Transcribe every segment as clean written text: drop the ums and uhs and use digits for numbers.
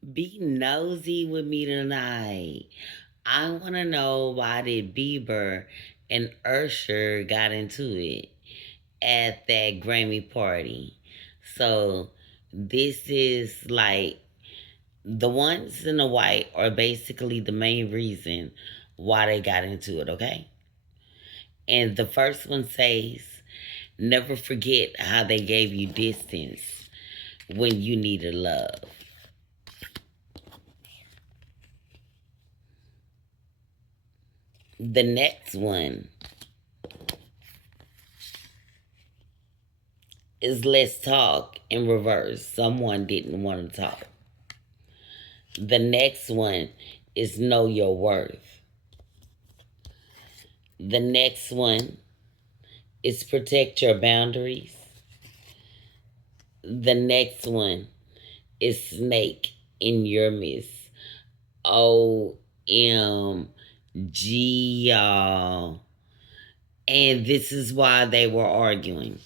Be nosy with me tonight. I want to know why did Bieber and Usher got into it at that Grammy party. So this is like the ones in the white are basically the main reason why they got into it, okay? And the first one says, never forget how they gave you distance when you needed love. The next one is let's talk in reverse. Someone didn't want to talk. The next one is know your worth. The next one is protect your boundaries. The next one is snake in your midst. OMG, y'all. And this is why they were arguing.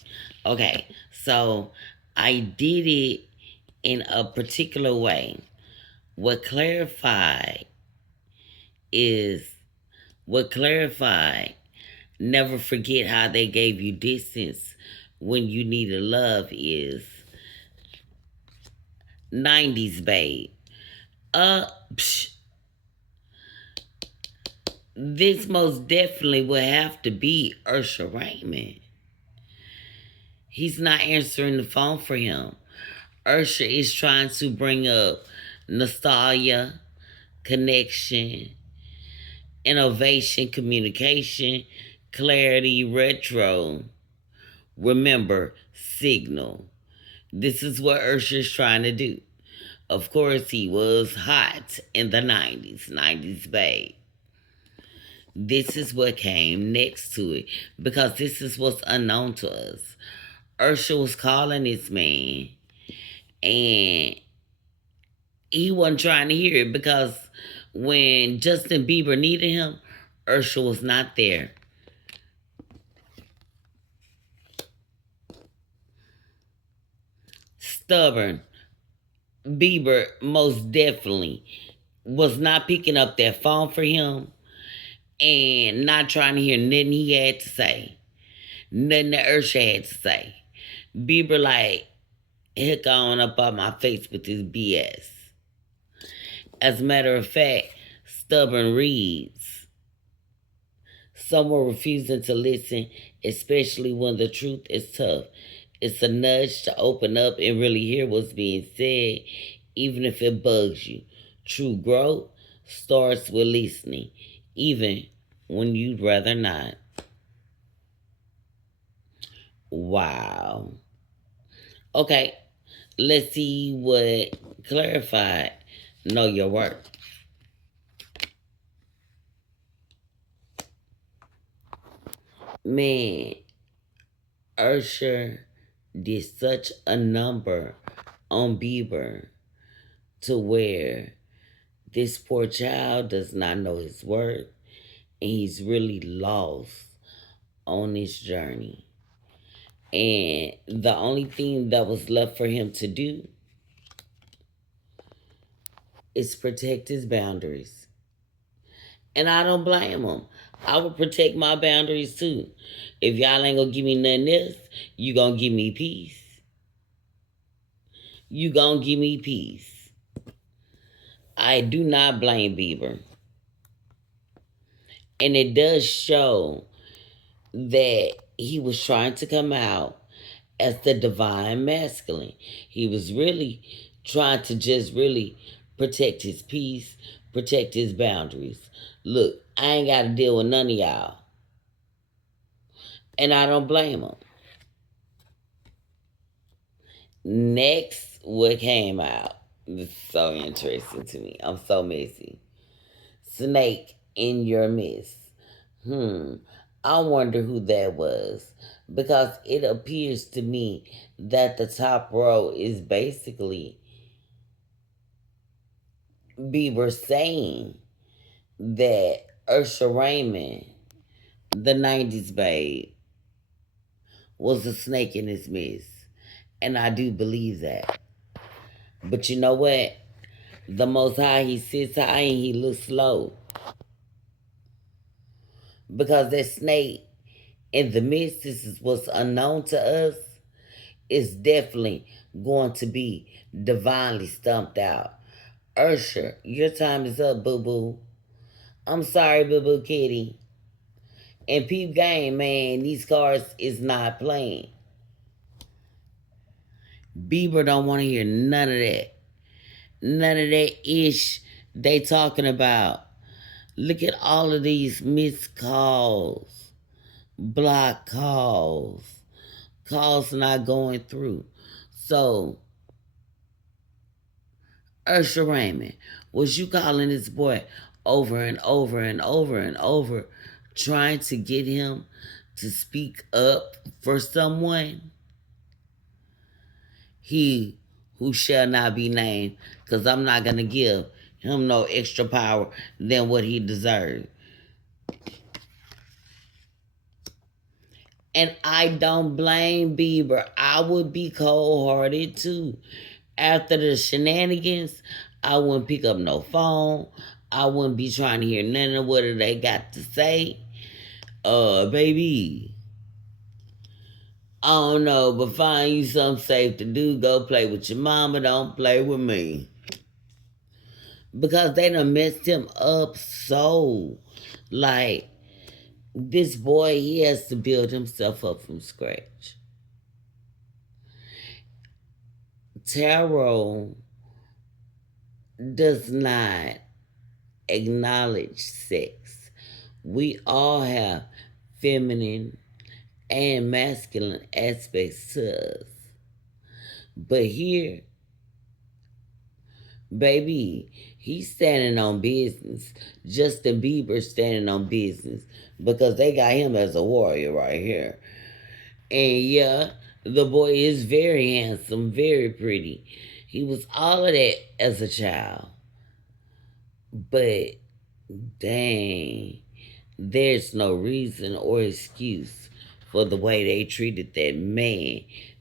Okay, so I did it in a particular way. What clarified is what clarified, never forget how they gave you distance when you needed love is 90s babe. Uh, psh, this most definitely would have to be Ursha Raymond. He's not answering the phone for him. Ursha is trying to bring up nostalgia, connection, innovation, communication, clarity, retro. Remember, signal. This is what Ursha's trying to do. Of course, he was hot in the 90s, 90s babe. This is what came next to it because this is what's unknown to us. Ursha was calling this man and he wasn't trying to hear it because when Justin Bieber needed him, Ursha was not there. Stubborn. Bieber most definitely was not picking up that phone for him and not trying to hear nothing he had to say. Nothing that Ursha had to say. Bieber like, heck on up on my face with this BS. As a matter of fact, stubborn reads. Someone refusing to listen, especially when the truth is tough. It's a nudge to open up and really hear what's being said, even if it bugs you. True growth starts with listening, even when you'd rather not. Wow. Okay, let's see what clarified know your worth. Man, Usher did such a number on Bieber to where this poor child does not know his worth and he's really lost on this journey. And the only thing that was left for him to do is protect his boundaries. And I don't blame him. I would protect my boundaries too. If y'all ain't gonna give me nothing else, you gonna give me peace. You gonna give me peace. I do not blame Bieber. And it does show that he was trying to come out as the divine masculine. He was really trying to just really protect his peace, protect his boundaries. Look, I ain't got to deal with none of y'all. And I don't blame him. Next, what came out. This is so interesting to me. I'm so messy. Snake in your midst. I wonder who that was. Because it appears to me that the top row is basically Bieber saying that Ursha Raymond, the 90s babe, was a snake in his midst. And I do believe that. But you know what? The Most High, he sits high and he looks low. Because that snake in the midst, this is what's unknown to us, is definitely going to be divinely stumped out. Ursher, your time is up, boo-boo. I'm sorry, boo-boo kitty. And peep game, man, these cards is not playing. Bieber don't want to hear none of that. None of that ish they talking about. Look at all of these missed calls, block calls, calls not going through. So, Ursha Raymond, was you calling this boy over and over and over and over, trying to get him to speak up for someone? He who shall not be named, because I'm not going to give him no extra power than what he deserves. And I don't blame Bieber. I would be cold-hearted too. After the shenanigans, I wouldn't pick up no phone. I wouldn't be trying to hear none of what they got to say. Baby, I don't know, but find you something safe to do. Go play with your mama. Don't play with me. Because they done messed him up so. Like, this boy, he has to build himself up from scratch. Tarot does not acknowledge sex. We all have feminine and masculine aspects to us. But here, baby, he's standing on business. Justin Bieber standing on business because they got him as a warrior right here. And yeah, the boy is very handsome, very pretty. He was all of that as a child. But dang, there's no reason or excuse for the way they treated that man,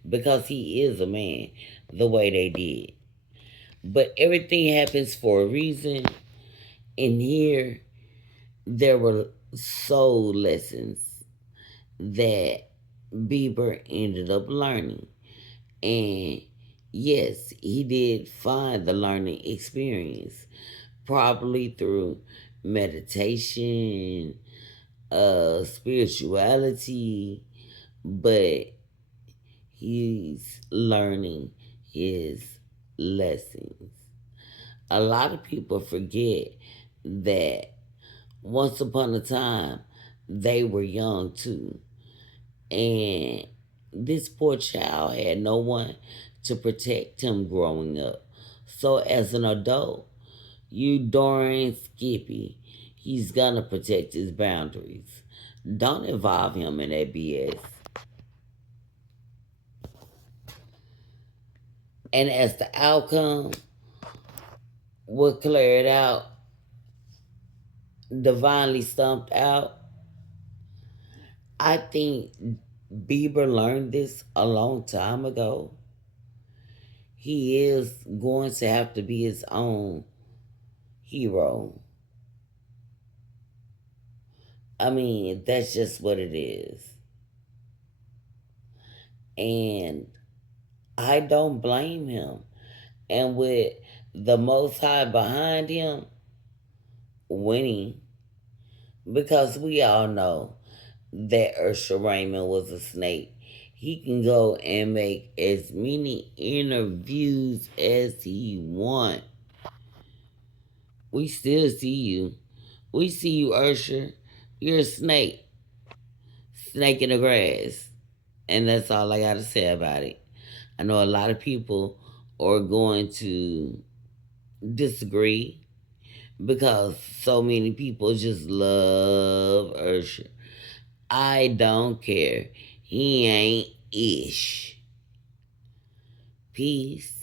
because he is a man, the way they did. But everything happens for a reason. And here, there were soul lessons that Bieber ended up learning. And yes, he did find the learning experience, probably through meditation, spirituality, but he's learning his lessons. A lot of people forget that once upon a time, they were young too. And this poor child had no one to protect him growing up. So as an adult, you darn Skippy, he's gonna protect his boundaries. Don't involve him in that BS. And as the outcome will clear it out, divinely stumped out, I think Bieber learned this a long time ago. He is going to have to be his own hero. I mean, that's just what it is. And I don't blame him. And with the Most High behind him, winning, because we all know that Ursha Raymond was a snake. He can go and make as many interviews as he want. We still see you. We see you, Ursha. You're a snake. Snake in the grass. And that's all I got to say about it. I know a lot of people are going to disagree because so many people just love Ursha. I don't care. He ain't ish. Peace.